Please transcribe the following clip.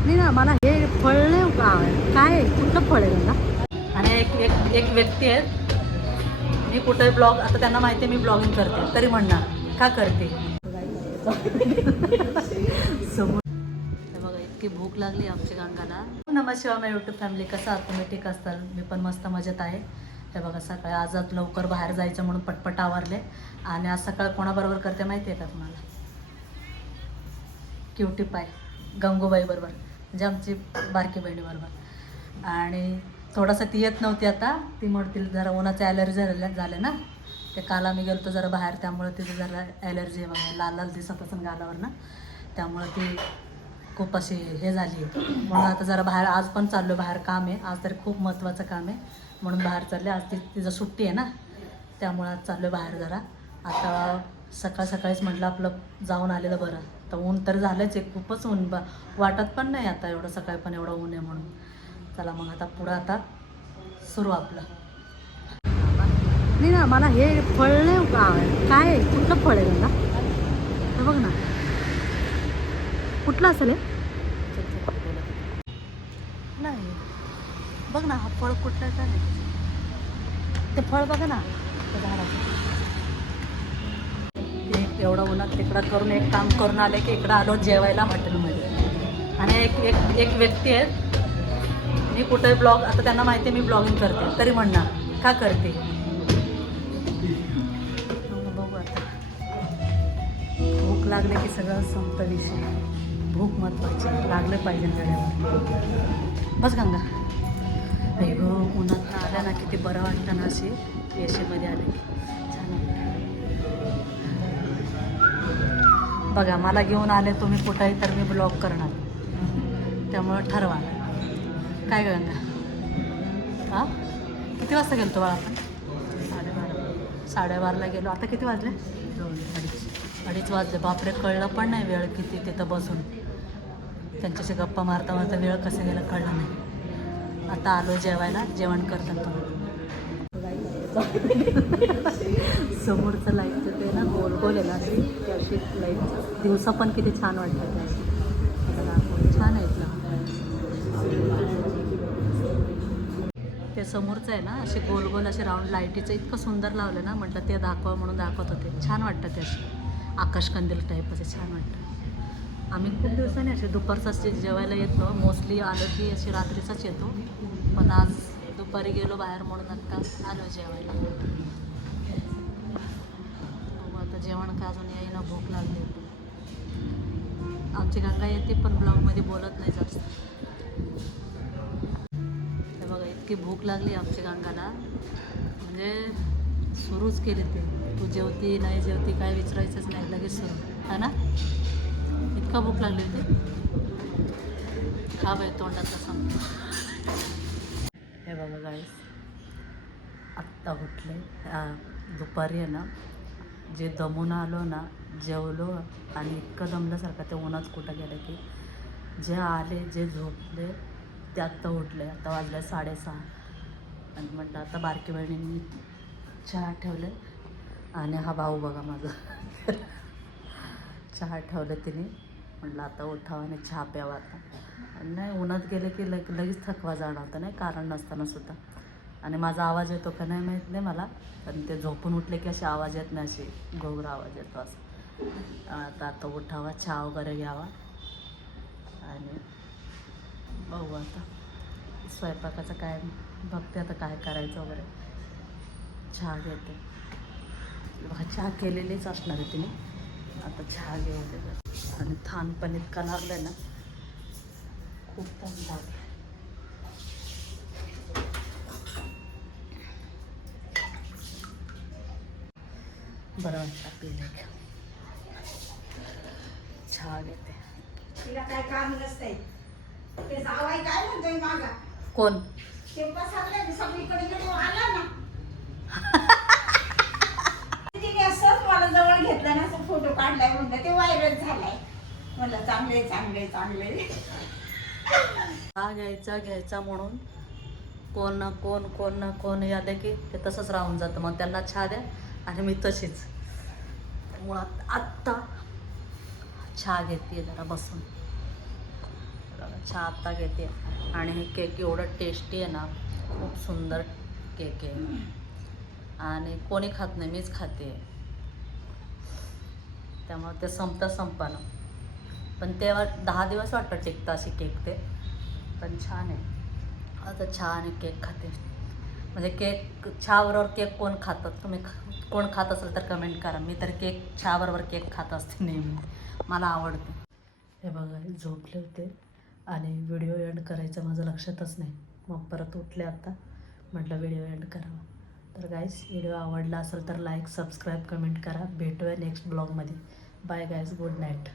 नाही ना, मला हे फळ नाही का काय आहे? कुठलं फळ आहे मला? आणि एक एक एक व्यक्ती आहेत, मी कुठे ब्लॉग, आता त्यांना माहिती आहे मी ब्लॉगिंग करते, तरी म्हणणार का करते. समोर हे बघा, इतकी भूक लागली आमच्या गंगाला. नमस्कार माझ्या यूट्यूब फॅमिली, कसं आहात तुम्ही? ठीक असताल? मी पण मस्त मजेत आहे. हे बघा, सकाळी आज लवकर बाहेर जायचं म्हणून पटपट आवरले. आणि आज सकाळ कोणाबरोबर करते माहिती आहे का तुम्हाला? क्युटी पाय गंगूबाई बरोबर, म्हणजे आमची बारकी बहिणीबरोबर. आणि थोडंसं ती येत नव्हती, आता ती म्हणतील जरा उन्हाचं ॲलर्जी झालं ना, ते काल आम्ही गेलो तर जरा बाहेर, त्यामुळे तिचं जरा ॲलर्जी आहे बघा, लाल लाल दिसत असून गालावर ना, त्यामुळं ती खूप अशी हे झाली आहे. म्हणून आता जरा बाहेर, आज पण चाललो बाहेर, काम आहे आज, तरी खूप महत्त्वाचं काम आहे म्हणून बाहेर चालले. आज तिचं सुट्टी आहे ना, त्यामुळं आज चाललो बाहेर जरा. आता सकाळीच म्हटलं आपलं जाऊन आलेलं बरं. तर ऊन तर झालंच आहे, खूपच ऊन वाटत पण नाही आता एवढं सकाळी पण एवढं ऊन आहे म्हणून. चला मग आता पुढं आता सुरू आपलं. नाही ना, मला हे फळ नाही का काय आहे? कुठलं फळ आहे मला? हे बघ ना, कुठलं असेल हे? नाही, बघ ना, हा फळ कुठलं आहे काय? ते फळ बघा ना, ते झाडाचं. ते एवढं उन्हात तिकडं करून एक काम करून आले की इकडं आलो जेवायला हॉटेलमध्ये. आणि एक व्यक्ती आहेत, मी कुठे ब्लॉग, आता त्यांना माहिती आहे मी ब्लॉगिंग करते, तरी म्हणणार का करते. बघू आता, भूक लागले की सगळं संपतं विषय. भूक महत्त्वाची, लागले पाहिजे वेळेवर. बस गंगा, नाही गो, उन्हात आल्या ना किती बरं वाटतं ना, अशी एशीमध्ये आले की छान वाटतं. बघा, मला घेऊन आले तुम्ही कुठंही तर मी ब्लॉग करणार, त्यामुळं ठरवा काय गंगा. हां, किती वाजता गेलो तो बाळा आपण? 12:30 गेलो. आता किती वाजले? 2-2:30 वाजले. बापरे, कळलं पण नाही वेळ किती तिथं बसून. त्यांच्याशी गप्पा मारता मारता वेळ कसं गेलं कळलं नाही. आता आलो जेवायला, जेवण करतात तुम्ही. समोरचं लाईटचं ते ना गोल गोल आहे ना, ती अशी लाईट दिवसा पण किती छान वाटतं ते अशी. छान आहे इथलं. ते समोरचं आहे ना, असे गोल गोल असे राऊंड लाईटीचं इतकं सुंदर लावलं ना, म्हटलं ते दाखवा म्हणून दाखवत होते. छान वाटतं ते असे आकाशकंदील टाईप असे छान वाटतं. आम्ही खूप दिवसांनी असे दुपारचाच जेवायला येतो, मोस्टली आलो की अशी रात्रीचाच येतो, पण आज दुपारी गेलो बाहेर म्हणून आता आलो जेवायला. आता जेवण का अजून येईना, भूक लागली. आमची गंगा येते पण ब्लॉगमध्ये बोलत नाही जास्त. हे बघा, इतकी भूक लागली आमच्या गंगाला, म्हणजे सुरूच केली ते. तू जेवती नाही जेवती काय विचारायचंच नाही, लगेच सुरू है ना. इतका भूक लागली होती. खा बाई, तोंडाचा सांगतो. हे बघा गाईस, आत्ता उठले. दुपारी आहे ना, जे दमून आलो ना, जेवलो आणि इतकं दमल्यासारखं ते उन्हात कुठं गेलं की, जे आले जे झोपले ते आत्ता उठले. आता वाजले 6:30 आणि म्हटलं आता बारकी बहिणींनी चहा ठेवले. आणि हा भाऊ बघा माझा चहा ठेवलं तिने, म्हटलं आता उठावं आणि चहा प्यावा. आता नाही, उन्हात गेले की लगेच थकवा जाणवता, नाही कारण नसताना सुद्धा. आणि माझा आवाज येतो का नाही माहीत नाही मला, पण ते झोपून उठले की असे आवाज येत नाही, असे घोगरा आवाज येतो असं. आता उठावा, चहा वगैरे घ्यावा आणि बघू आता स्वयंपाकाचं काय बघते, आता काय करायचं वगैरे. चहा घेते बघा, चहा केलेलीच असणार आहे तिने. आता चहा घेऊ दे. आणि थान पण इतका लागलं आहे ना, खूप थान लागलं. बरं वाटतं पिले. चहा घेते. तिला काय काम नसतंय. ते जावाई काय म्हणतोय माझा? कोण? ते पसरले सगळीकडे गेलो आला ना. तिने असंच मला जवळ घेतलं ना, असं फोटो काढलाय म्हणलं, ते व्हायरल झालाय. म्हणलं चांगले चांगले चांगले. चहा घ्यायचा म्हणून कोण ना कोण आले की ते तसंच राहून जातं. मग त्यांना चहा द्या आणि मी तशीच. मुळात आत्ता चहा घेते जरा बसून. चहा आत्ता घेते आणि हे केक एवढं टेस्टी आहे ना, खूप सुंदर केक आहे आणि कोणी खात नाही, मीच खाते. त्यामुळे ते संपणं पण तेव्हा 10 दिवस वाटतं टिकतं अशी केक ते, पण छान आहे. आता चहा आणि केक खाते. म्हणजे केक चहाबरोबर केक कोण खातात, तुम्ही कोण खात असेल तर कमेंट करा. मी तर केक चहाबरोबर केक खात असते नेहमी, मला आवडतं. हे बघा झोपले होते आणि व्हिडिओ एंड करायचं माझं लक्षातच नाही, मग परत उठले आता, म्हटलं व्हिडिओ एंड करावा. तर गाईज व्हिडिओ आवडला असेल तर लाईक सबस्क्राईब कमेंट करा. भेटूया नेक्स्ट ब्लॉगमध्ये. Bye guys, good night.